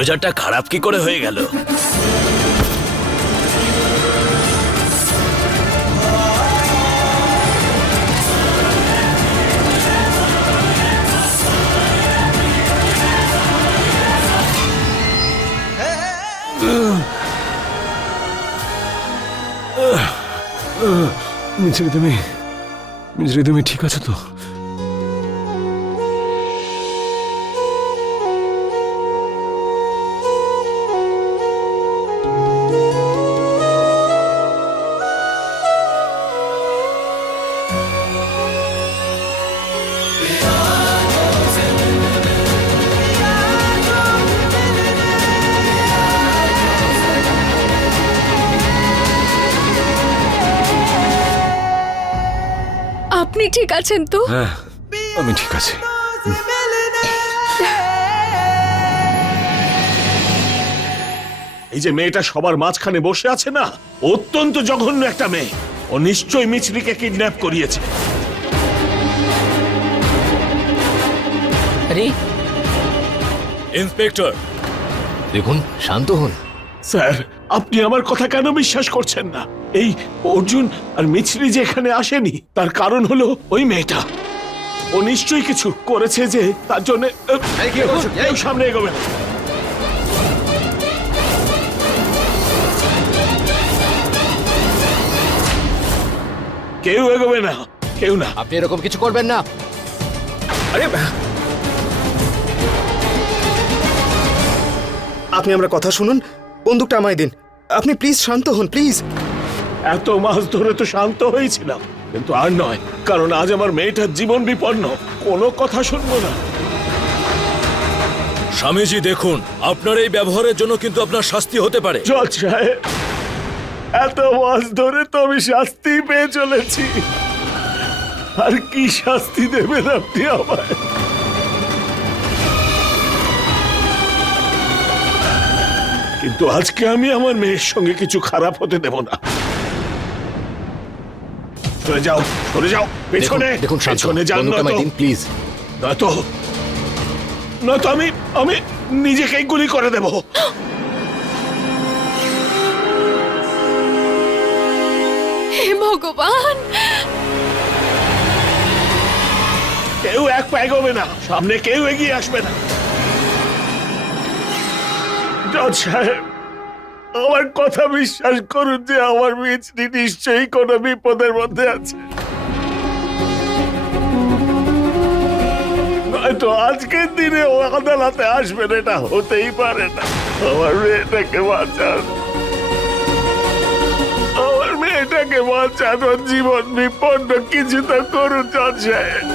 বুলডোজারটা খারাপ কি করে হয়ে গেল? মিছরি তুমি ঠিক আছো তো? আপনি ঠিক আছেন তো? হ্যাঁ, আমি ঠিক আছি। এই যে মেয়েটা সবার মাঝখানে বসে আছে না, অত্যন্ত জঘন্য একটা মেয়ে। ও নিশ্চয়ই মিছরিকে কিডন্যাপ করিয়েছে। আরে ইন্সপেক্টর, দেখুন, শান্ত হন। স্যার, আপনি আমার কথা কেন বিশ্বাস করছেন না? এই অর্জুন আর মিছরি যে এখানে আসেনি, তার কারণ হলো ওই মেয়েটা। ও নিশ্চয়ই কিছু করেছে যে তার জন্য কেউ সামনে এগোবে না। কেউ এগোবে না, কেউ না। আপনি এরকম কিছু করবেন না। আরে আপনি আমার কথা শুনুন, বন্দুকটা আমায় দিন। আপনি প্লিজ শান্ত হন, প্লিজ। এত মাস ধরে তো শান্ত হয়েছিলাম, কিন্তু আর নয়, কারণ আজ আমার মেয়েটার জীবন বিপন্ন। কোনো কথা শুনবো না। স্বামীজি দেখুন, আপনার এই ব্যবহারের জন্য কিন্তু আপনার শাস্তি হতে পারে। জজ সাহেব, এত মাস ধরে তো আমি শাস্তি পেয়ে চলেছি, আর কি শাস্তি দেবেন আপনি আমায়? কিন্তু আজকে আমি আমার মেয়ের সঙ্গে কিছু খারাপ হতে দেব না। সরে যাও, সরে যাও, পেছনে দেখুন শান্ত, পেছনে যান, বন্দুকটা আমায় দিন প্লিজ। নয়তো নয়তো আমি আমি নিজেকেই গুলি করে দেব। হে ভগবান! কেউ এক পা এগোবে না, সামনে কেউ এগিয়ে আসবে না। জজ সাহেব, আমার কথা বিশ্বাস করুন যে আমার মিছরি নিশ্চয়ই কোনো বিপদের মধ্যে আছে। নয়তো আজকের দিনে ও আদালতে আসবেন, এটা হতেই পারে না। আমার মেয়েটাকে বাঁচান, আমার মেয়েটাকে বাঁচান, ওর জীবন বিপন্ন। কিছু তো করুন জজ সাহেব।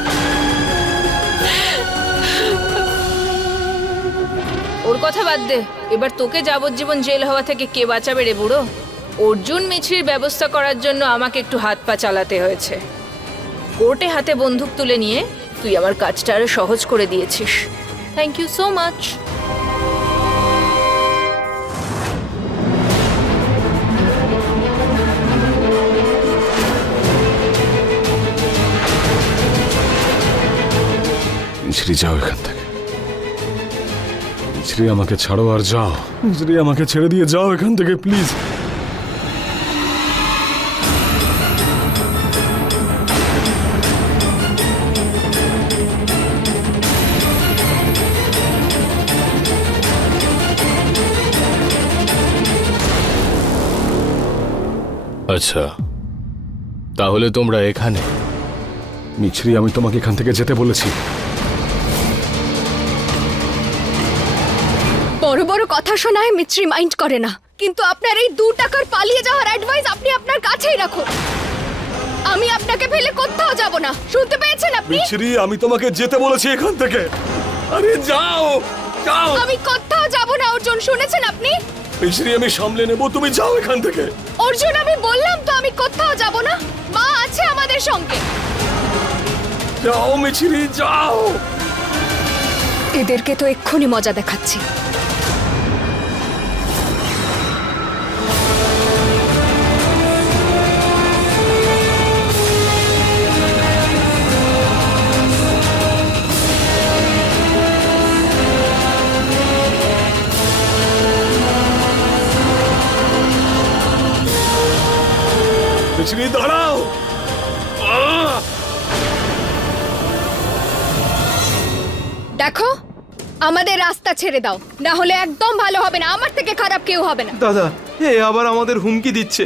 ওর কথা বাদ দে, এবার তোকে যাবজ্জীবন জেল হওয়া থেকে কে বাঁচাবে রে বুড়ো? অর্জুন মিছরির ব্যবস্থা করার জন্য আমাকে একটু হাত পা চালাতে হয়েছে। কোর্টে হাতে বন্দুক তুলে নিয়ে তুই আমার কাজটা আরো সহজ করে দিয়েছিস। Thank you so much. মিছরি যাও এখান থেকে। মিছরি আমাকে ছাড়ো আর যাও। মিছরি আমাকে ছেড়ে দিয়ে যাও এখান থেকে প্লিজ। আচ্ছা, তাহলে তোমরা এখানে? মিছরি, আমি তোমাকে এখান থেকে যেতে বলেছি। বড় বড় কথা শোনায় মিছরি মাইন্ড করে না, কিন্তু আপনার এই 2 টাকার পালিয়ে যাওয়ার অ্যাডভাইস আপনি আপনার কাছেই রাখুন। আমি আপনাকে ফেলে কোথাও যাব না, শুনতে পেয়েছেন আপনি? মিছরি, আমি তোমাকে যেতে বলেছি এখান থেকে। আরে যাও, যাও। আমি কোথাও যাব না অর্জুন, শুনেছেন আপনি? মিছরি, আমি সামলে নেব, তুমি যাও এখান থেকে। অর্জুন, আমি বললাম তো আমি কোথাও যাব না, মা আছে আমাদের সঙ্গে। যাও মিছরি, যাও। এদেরকে তো এক্ষুনি মজা দেখাচ্ছি। মিছরি দাঁড়াও। দেখো আমাদের রাস্তা ছেড়ে দাও, না হলে একদম ভালো হবে না। আমার থেকে খারাপ কেউ হবে না। দাদা এ আবার আমাদের হুমকি দিচ্ছে।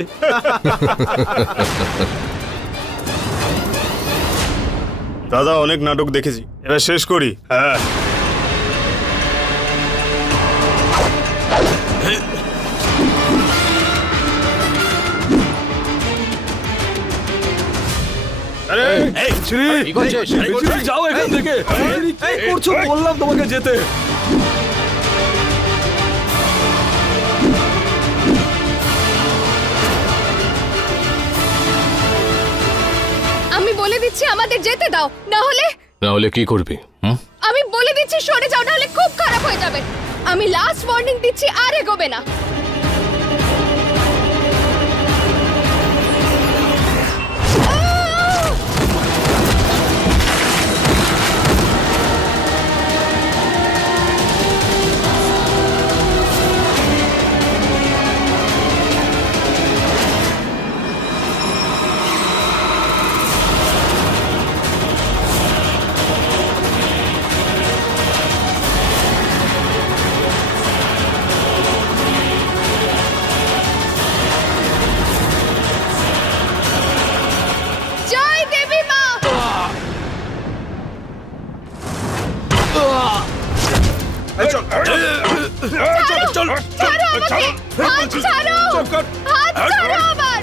দাদা অনেক নাটক দেখেছি, এবার শেষ করি। হ্যাঁ আরে এই মিছরি, কি করছিস? মিছরি, যাও এখান থেকে। মিছরি, কি করছো? বললাম তোমাকে যেতে। আমি বলে দিচ্ছি আমাদের যেতে দাও, না হলে না হলে কি করবি? হুম? আমি বলে দিচ্ছি সরে যাও, না হলে খুব খারাপ হয়ে যাবে। আমি লাস্ট ওয়ার্নিং দিচ্ছি, আর এগোবে না। জয় দেবী মা। ছাড়ো আমাকে, হাত ছাড়ো, হাত ছাড়ো আমার।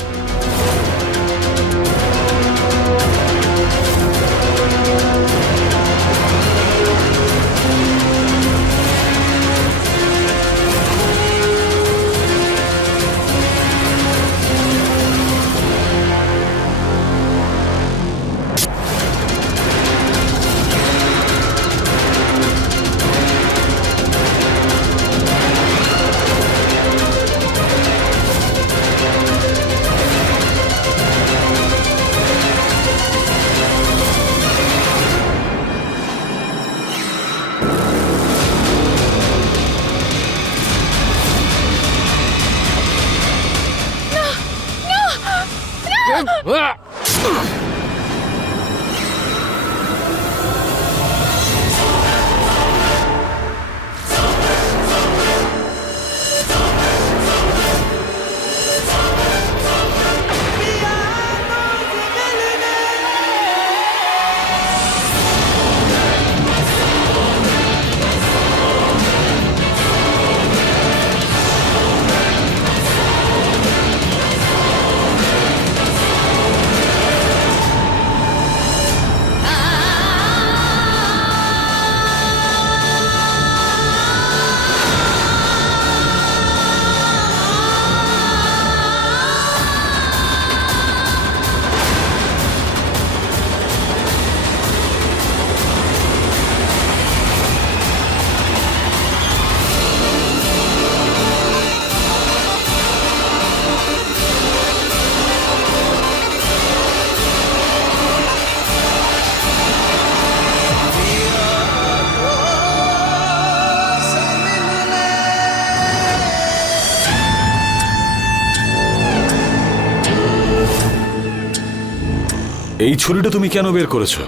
এই ছুরিটা তুমি কেন বের করেছো?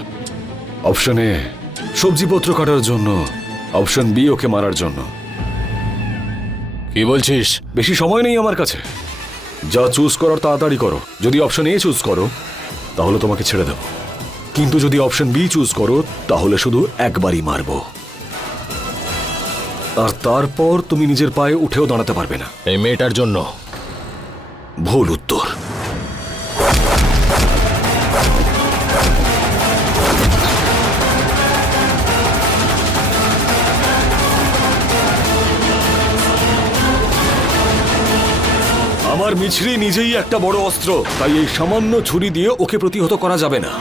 অপশন এ সবজিপত্র কাটার জন্য, অপশন বি ওকে মারার জন্য। কি বলছিস? বেশি সময় নেই আমার কাছে, যা চুজ করার তাড়াতাড়ি করো। যদি অপশন এ চুজ করো তাহলে তোমাকে ছেড়ে দেবো, কিন্তু যদি অপশন বি চুজ করো তাহলে শুধু একবারই মারবো, আর তারপর তুমি নিজের পায়ে উঠেও দাঁড়াতে পারবে না। এই মেয়েটার জন্য। ভুল উত্তর। আমার মিছরি নিজেই একটা বড় অস্ত্র, তাই এই সামান্য ছুরি দিয়ে ওকে প্রতিহত করা যাবে না।